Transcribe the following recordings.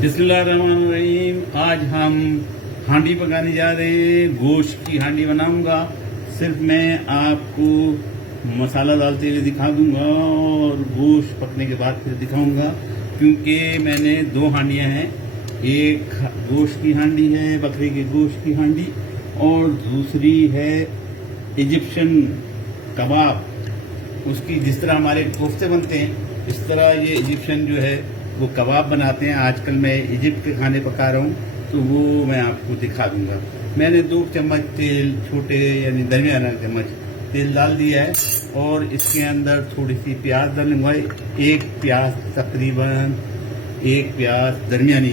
बिस्मिल्लाहिर्रहमानिर्रहीम। आज हम हांडी पकाने जा रहे हैं। गोश्त की हांडी बनाऊंगा। सिर्फ मैं आपको मसाला डालते हुए दिखा दूंगा और गोश्त पकने के बाद फिर दिखाऊंगा, क्योंकि मैंने दो हांडियां हैं। एक गोश्त की हांडी है, बकरे के गोश्त की हांडी, और दूसरी है इजिप्शियन कबाब। उसकी जिस तरह हमारे कोफ्ते बनते हैं, इस तरह ये इजिप्शियन जो है वो कबाब बनाते हैं। आजकल मैं इजिप्ट के खाने पका रहा हूँ, तो वो मैं आपको दिखा दूंगा। मैंने 2 चम्मच तेल, छोटे यानी दरमियाना चम्मच तेल डाल दिया है, और इसके अंदर थोड़ी सी प्याज डालूंगा। एक प्याज, तकरीबन एक प्याज दरमियानी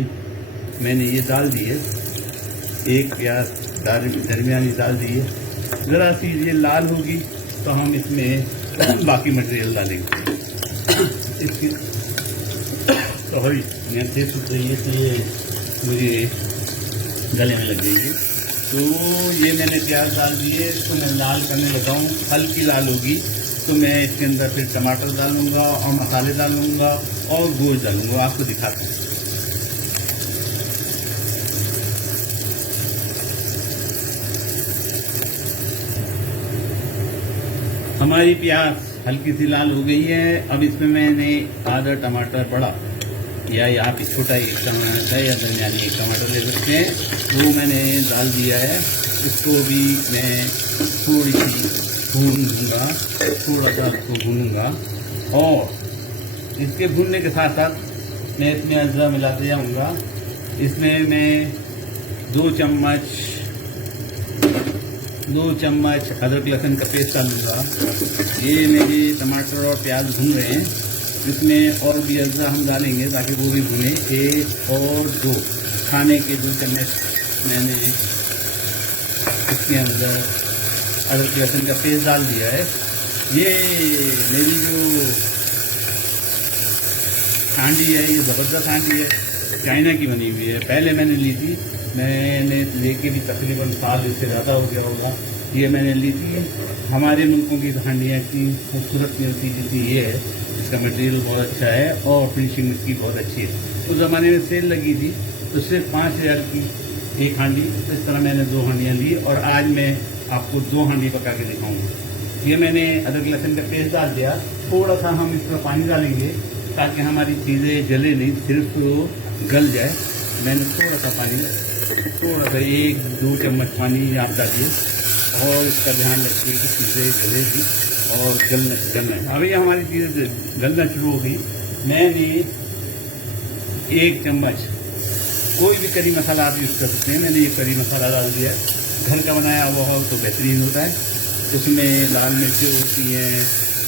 मैंने ये डाल दी है। एक प्याज दरमियानी डाल दी है। ज़रा सी ये लाल होगी तो हम इसमें बाकी मटेरियल डालेंगे। इसकी सॉरी मैं देख रही है कि ये मुझे गले में लग गई है। तो ये मैंने प्याज डाल दिए, इसको मैं लाल करने लगा हूँ। हल्की लाल होगी तो मैं इसके अंदर फिर टमाटर डालूंगा और मसाले डालूंगा और गोश्त डालूंगा। आपको दिखाता हूँ। हमारी प्याज हल्की सी लाल हो गई है। अब इसमें मैंने आधा टमाटर बड़ा, या आप छोटा एक टमाटर या दरमियानी एक टमाटर ले सकते हैं, वो मैंने डाल दिया है। इसको भी मैं थोड़ी सी भून दूँगा, थोड़ा सा इसको भूनूँगा, और इसके भूनने के साथ साथ मैं इसमें अजरा मिलाते जाऊँगा। इसमें मैं 2 चम्मच अदरक लहसुन का पेस्ट डालूँगा। ये मेरे टमाटर और प्याज भून रहे हैं। इसमें और भी अजरा हम डालेंगे ताकि वो भी भुने। 1 और 2 खाने के 2 चम्मच मैंने इसके अंदर अदरक लहसुन का पेस्ट डाल दिया है। ये मेरी जो हांडी है, ये ज़बरदस्त हांडी है, चाइना की बनी हुई है। पहले मैंने ली थी, मैंने लेके भी तकरीबन साल इससे ज़्यादा हो गया होगा। ये मैंने ली थी। हमारे मुल्कों की हांडियाँ की खूबसूरत मिलती जैसी ये है। इसका मटेरियल बहुत अच्छा है और फिनिशिंग इसकी बहुत अच्छी है। उस ज़माने में सेल लगी थी तो सिर्फ 5000 की एक हांडी। इस तरह मैंने 2 हांडियाँ ली, और आज मैं आपको 2 हांडी पका के दिखाऊंगा। ये मैंने अदरक लहसुन का पेस्ट डाल दिया। थोड़ा सा हम इसमें पानी डालेंगे ताकि हमारी चीज़ें जले नहीं, सिर्फ गल जाए। मैंने थोड़ा सा पानी, थोड़ा सा 1-2 चम्मच पानी आप डालिए, और इसका ध्यान रखिए कि चीज़ें गलेगी और गलना। अभी हमारी चीज़ें गलना शुरू हो गई। मैंने 1 चम्मच कोई भी करी मसाला आप यूज़ कर सकते हैं। मैंने ये करी मसाला डाल दिया। घर का बनाया हुआ हो तो बेहतरीन होता है। उसमें लाल मिर्चें होती हैं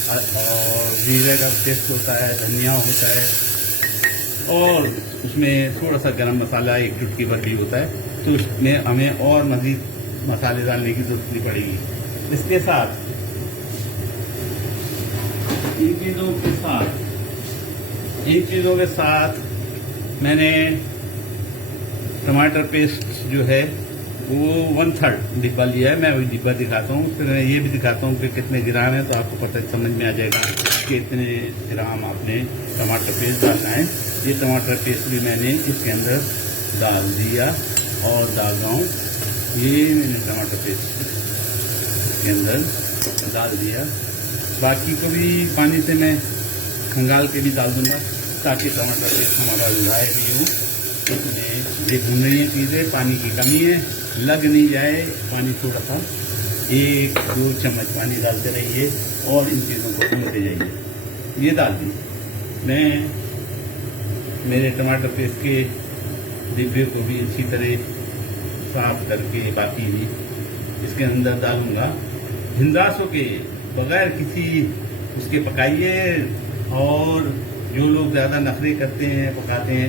और जीरे का पेस्ट होता है, धनिया होता है, और उसमें थोड़ा सा गरम मसाला 1 चुटकी भर भी होता है। तो उसमें हमें और मज़ीद मसाले डालने की ज़रूरत नहीं पड़ेगी। इसके साथ इन चीज़ों के साथ मैंने टमाटर पेस्ट जो है वो 1/3 डिब्बा लिया है। मैं वही डिब्बा दिखाता हूँ, फिर मैं ये भी दिखाता हूँ कि कितने ग्राम है, तो आपको पता समझ में आ जाएगा कि इतने ग्राम आपने टमाटर पेस्ट डालना है। ये टमाटर पेस्ट भी मैंने इसके अंदर डाल दिया और डाल रहा हूँ। ये मैंने टमाटर पेस्ट इसके अंदर डाल दिया। बाकी को भी पानी से मैं खंगाल के भी डाल दूँगा ताकि टमाटर पेस्ट हमारा लाए भी हो। इसमें ये भून रही है चीज़ें, पानी की कमी है, लग नहीं जाए पानी। थोड़ा सा 1-2 चम्मच पानी डालते रहिए और इन चीज़ों को भूनते जाइए। ये डाल दी। मैं मेरे टमाटर पेस्ट के डिब्बे को भी अच्छी तरह साफ करके बाकी भी इसके अंदर डालूंगा। हिंदासों के बगैर किसी उसके पकाइए। और जो लोग ज़्यादा नखरे करते हैं, पकाते हैं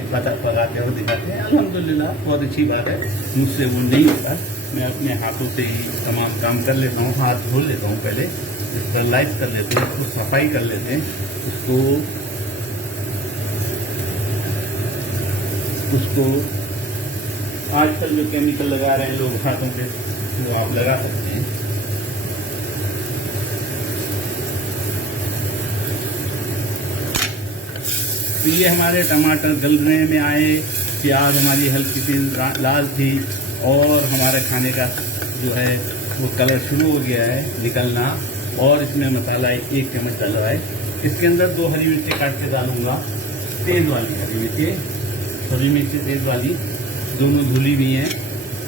और दिखाते हैं, अल्हम्दुलिल्लाह बहुत अच्छी बात है। मुझसे वो नहीं होता। मैं अपने हाथों से ही तमाम काम कर लेता हूँ। हाथ धो लेता हूँ, पहले स्टरलाइज कर लेते हैं, उसको सफाई कर लेते हैं, उसको आजकल जो केमिकल लगा रहे हैं लोग हाथों पे, वो आप लगा सकते हैं। तो ये हमारे टमाटर गलने में आए प्याज हमारी हल्की सी लाल थी और हमारा खाने का जो है वो कलर शुरू हो गया है निकलना। और इसमें मसाला 1 चम्मच डाला है। इसके अंदर 2 हरी मिर्ची काट के डालूंगा, तेज़ वाली हरी मिर्ची तेज़ वाली, दोनों धुली हुई हैं,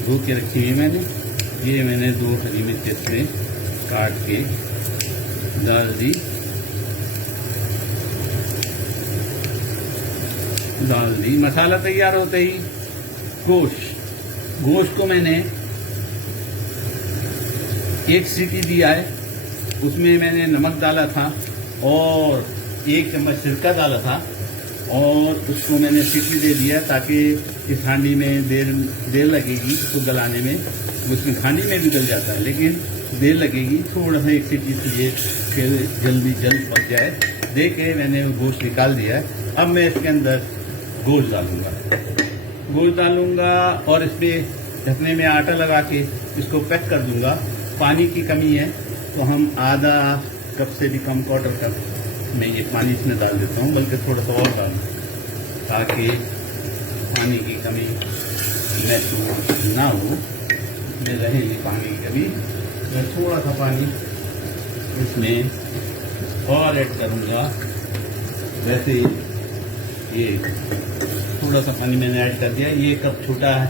धो के रखी हुई है मैंने। ये मैंने 2 हरी मिर्ची इसमें काट के डाल दी। मसाला तैयार होते ही गोश्त को मैंने 1 सीटी दिया है। उसमें मैंने नमक डाला था और 1 चम्मच सिरका डाला था और उसको मैंने सीटी दे दिया ताकि इस हांडी में देर लगेगी उसको गलाने में। उसमें हांडी में भी गल जाता है लेकिन देर लगेगी, थोड़ा सा 1 सीटी चाहिए फिर जल्द पक जाए। दे के मैंने गोश्त निकाल दिया है। अब मैं इसके अंदर गोश्त डालूंगा और इस पर ढकने में आटा लगा के इसको पैक कर दूंगा। पानी की कमी है तो हम आधा कप से भी कम, 1/4 कप मैं ये पानी इसमें डाल देता हूँ, बल्कि थोड़ा सा और डालूँ ताकि पानी की कमी महसूस ना हो, इसमें रहेगी पानी की कमी। मैं थोड़ा सा पानी इसमें और ऐड करूँगा। वैसे ये थोड़ा सा पानी मैंने ऐड कर दिया। ये कप छोटा है,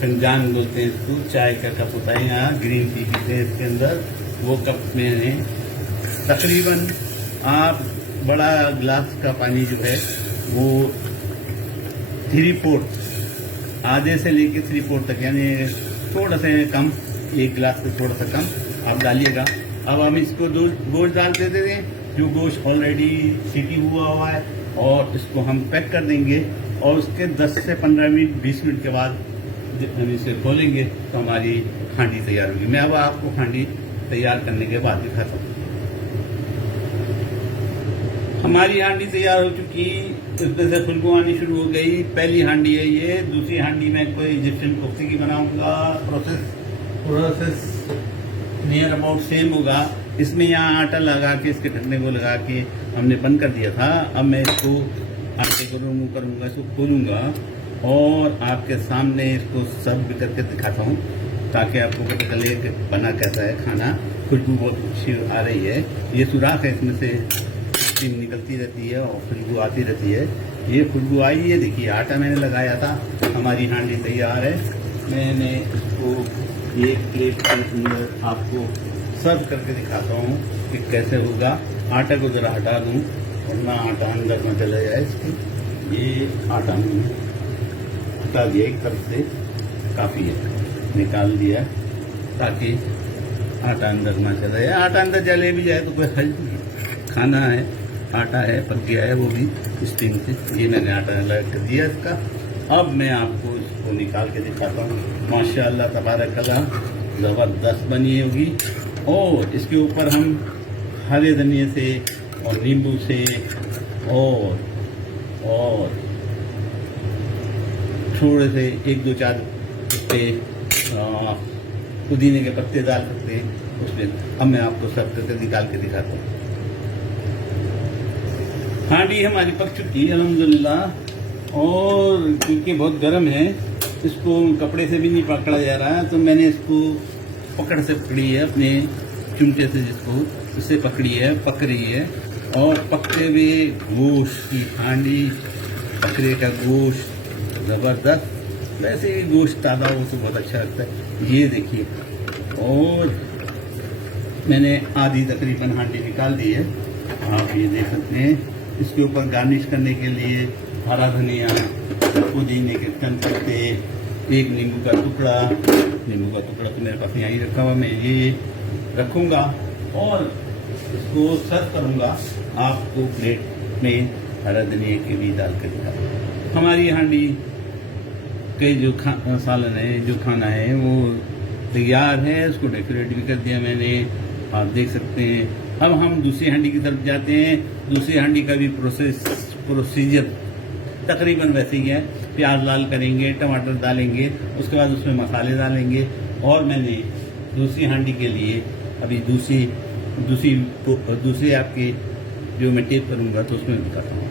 फिंजान बोलते हैं इसको, चाय का कप होता है यहाँ, ग्रीन टी पीते हैं इसके अंदर, वो कप मैंने तकरीबन आप बड़ा गिलास का पानी जो है वो 3/4 आधे से लेके 3/4 तक, यानी थोड़ा सा कम, 1 गिलास से थोड़ा सा कम आप डालिएगा। अब हम इसको गोश्त डाल देते हैं, जो गोश्त ऑलरेडी सीटी हुआ है, और इसको हम पैक कर देंगे और उसके 10 से 15 मिनट 20 मिनट के बाद हम इसे खोलेंगे तो हमारी हांडी तैयार होगी। मैं अब आपको हांडी तैयार करने के बाद दिखाता हूँ। हमारी हांडी तैयार हो चुकी, इसमें से खुशबू आनी शुरू हो गई। पहली हांडी है ये। दूसरी हांडी में कोई इजिप्शियन कोफ्ते की बनाऊंगा। प्रोसेस नियर अबाउट सेम होगा। इसमें यहाँ आटा लगा के, इसके ढकने को लगा के हमने बंद कर दिया था। अब मैं इसको आटे को रिमूव करूँगा, इसको खोलूँगा और आपके सामने इसको सर्व करके दिखाता हूँ ताकि आपको पता चले कि बना कैसा है खाना। खुशबू बहुत अच्छी आ रही है। ये सुराख है, इसमें से स्टीम निकलती रहती है और खुशबू आती रहती है। ये खुशबू आई है, देखिए आटा मैंने लगाया था। हमारी हांडी तैयार है। मैंने इसको एक प्लेट के अंदर आपको सर्व करके दिखाता हूँ कि कैसे होगा। आटा को जरा हटा दूँ वरना आटा अंदर में चला जाए इसकी। ये आटा मैंने हटा दिया एक तरफ से, काफ़ी है, निकाल दिया ताकि आटा अंदर ना चला जाए। आटा अंदर चले भी जाए तो कोई हल नहीं, खाना है, आटा है, पक गया है वो भी स्टीम से। ये मैंने आटा अलग कर दिया इसका। अब मैं आपको इसको निकाल के दिखाता हूँ। माशाअल्लाह तबारकल्लाह ज़बरदस्त बनी होगी। और इसके ऊपर हम हरे धनिए से और नींबू से और थोड़े से 1-2-4 पत्ते पुदीने के पत्ते डाल सकते हैं उसमें। अब मैं आपको सर्व करके निकाल के दिखाता हूँ। हांडी हमारी पक चुकी है अल्हम्दुलिल्लाह। और क्योंकि बहुत गर्म है, इसको कपड़े से भी नहीं पकड़ा जा रहा है, तो मैंने इसको पकड़ से पकड़ी है, अपने चुमटे से जिसको उससे पकड़ी है, पक रही है। और पकते हुए गोश्त की हांडी, बकरे का गोश्त ज़बरदस्त। वैसे ही गोश्त ताज़ा हो तो बहुत अच्छा लगता है। ये देखिए, और मैंने आधी तकरीबन हांडी निकाल दी है, आप ये देख सकते हैं। इसके ऊपर गार्निश करने के लिए हरा धनिया, पुदीने के चंद पत्ते, 1 नींबू का टुकड़ा तो मेरे पास यहीं रखा हुआ, मैं ये रखूँगा और इसको सर्व करूँगा आपको प्लेट में हरा धनिया के भी डाल कर दिखा। हमारी हांडी के जो सालन है, जो खाना है वो तैयार है। उसको डेकोरेट भी कर दिया मैंने, आप देख सकते हैं। अब हम दूसरी हांडी की तरफ जाते हैं। दूसरी हांडी का भी प्रोसीजर तकरीबन वैसे ही है। प्याज लाल करेंगे, टमाटर डालेंगे, उसके बाद उसमें मसाले डालेंगे। और मैंने दूसरी हांडी के लिए अभी दूसरी आपकी जो मैं टेप करूँगा तो उसमें दिखाता हूँ।